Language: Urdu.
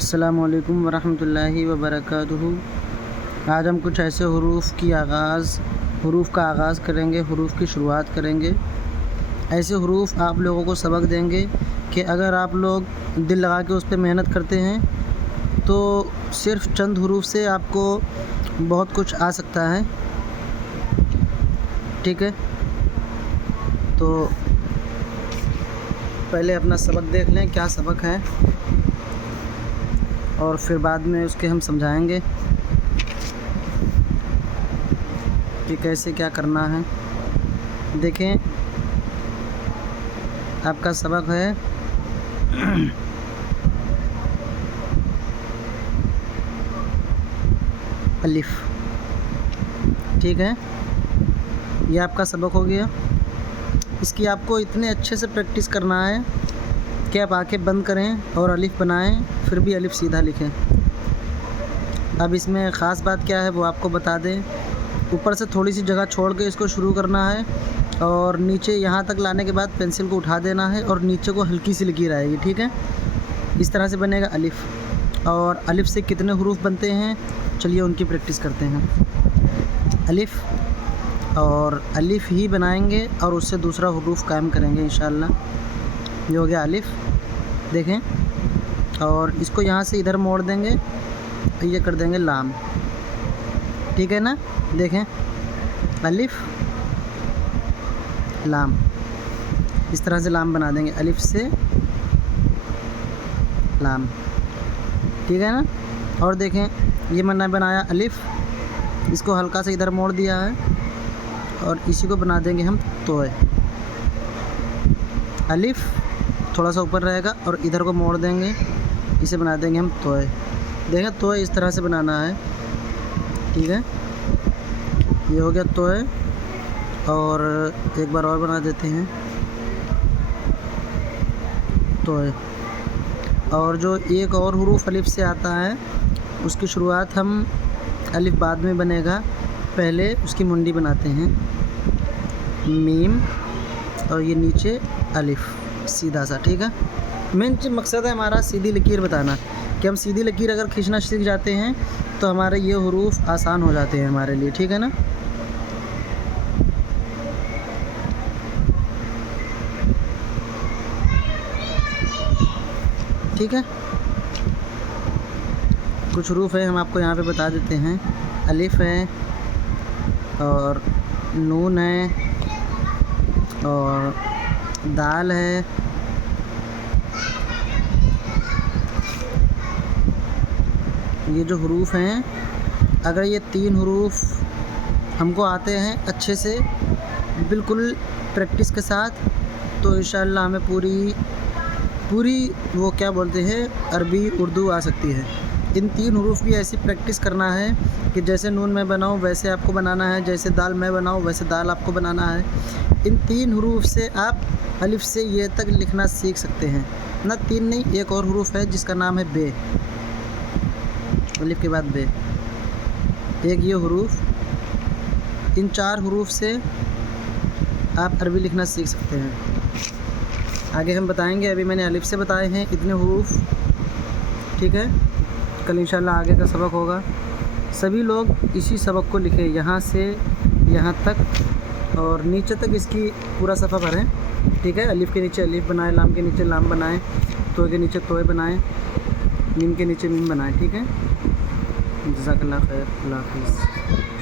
السلام علیکم ورحمۃ اللہ وبرکاتہ۔ آج ہم کچھ ایسے حروف کا آغاز کریں گے، حروف کی شروعات کریں گے۔ ایسے حروف آپ لوگوں کو سبق دیں گے کہ اگر آپ لوگ دل لگا کے اس پہ محنت کرتے ہیں تو صرف چند حروف سے آپ کو بہت کچھ آ سکتا ہے، ٹھیک ہے؟ تو پہلے اپنا سبق دیکھ لیں کیا سبق ہے، اور پھر بعد میں اس کے ہم سمجھائیں گے کہ کیسے کیا کرنا ہے۔ دیکھیں، آپ کا سبق ہے الف، ٹھیک ہے؟ یہ آپ کا سبق ہو گیا۔ اس کی آپ کو اتنے اچھے سے پریکٹس کرنا ہے کہ آپ آنکھیں بند کریں اور الف بنائیں، پھر بھی الف سیدھا لکھیں۔ اب اس میں خاص بات کیا ہے وہ آپ کو بتا دیں۔ اوپر سے تھوڑی سی جگہ چھوڑ کے اس کو شروع کرنا ہے، اور نیچے یہاں تک لانے کے بعد پینسل کو اٹھا دینا ہے، اور نیچے کو ہلکی سی لکیر آئے گی، ٹھیک ہے؟ اس طرح سے بنے گا الف۔ اور الف سے کتنے حروف بنتے ہیں، چلیے ان کی پریکٹس کرتے ہیں۔ الف، اور الف ہی بنائیں گے اور اس سے دوسرا حروف قائم کریں گے انشاءاللہ۔ یہ ہو گیا الف، دیکھیں، اور اس کو یہاں سے ادھر موڑ دیں گے، یہ کر دیں گے لام، ٹھیک ہے نا؟ دیکھیں، الف لام، اس طرح سے لام بنا دیں گے، الف سے لام، ٹھیک ہے نا؟ اور دیکھیں، یہ میں نے بنایا الف، اس کو ہلکا سے ادھر موڑ دیا ہے، اور اسی کو بنا دیں گے ہم توئے۔ الف تھوڑا سا اوپر رہے گا اور ادھر کو موڑ دیں گے، اسے بنا دیں گے ہم توئے۔ دیکھیں، توئے اس طرح سے بنانا ہے، ٹھیک ہے؟ یہ ہو گیا توئے، اور ایک بار اور بنا دیتے ہیں توئے۔ اور جو ایک اور حروف الف سے آتا ہے، اس کی شروعات ہم الف بعد میں بنے گا، پہلے اس کی منڈی بناتے ہیں، میم، اور یہ نیچے الف سیدھا سا، ٹھیک ہے؟ مین مقصد ہے ہمارا سیدھی لکیر بتانا، کہ ہم سیدھی لکیر اگر کھینچنا سیکھ جاتے ہیں تو ہمارے یہ حروف آسان ہو جاتے ہیں ہمارے لیے، ٹھیک ہے نا؟ ٹھیک ہے، کچھ حروف ہیں ہم آپ کو یہاں پہ بتا دیتے ہیں۔ الف ہے، اور نون ہے، اور دال ہے، یہ جو حروف ہیں، اگر یہ تین حروف ہم کو آتے ہیں اچھے سے، بالکل پریکٹس کے ساتھ، تو انشاءاللہ ہمیں پوری وہ کیا بولتے ہیں، عربی اردو آ سکتی ہے۔ ان تین حروف کی ایسی پریکٹس کرنا ہے کہ جیسے نون میں بناؤں ویسے آپ کو بنانا ہے، جیسے دال میں بناؤں ویسے دال آپ کو بنانا ہے۔ ان تین حروف سے آپ الف سے یہ تک لکھنا سیکھ سکتے ہیں۔ نہ تین نہیں، ایک اور حروف ہے جس کا نام ہے بے، الف کے بعد بے، ایک یہ حروف۔ ان چار حروف سے آپ عربی لکھنا سیکھ سکتے ہیں۔ آگے ہم بتائیں گے، ابھی میں نے الف سے بتائے ہیں اتنے حروف، ٹھیک ہے؟ کل انشاءاللہ آگے کا سبق ہوگا۔ سبھی لوگ اسی سبق کو لکھیں، یہاں سے یہاں تک اور نیچے تک اس کی پورا صفحہ بھریں، ٹھیک ہے؟ الف کے نیچے الف بنائیں، لام کے نیچے لام بنائیں، توئے کے نیچے توئے بنائیں، میم کے نیچے میم بنائیں، ٹھیک ہے؟ جزاک اللہ خیر، اللہ حافظ۔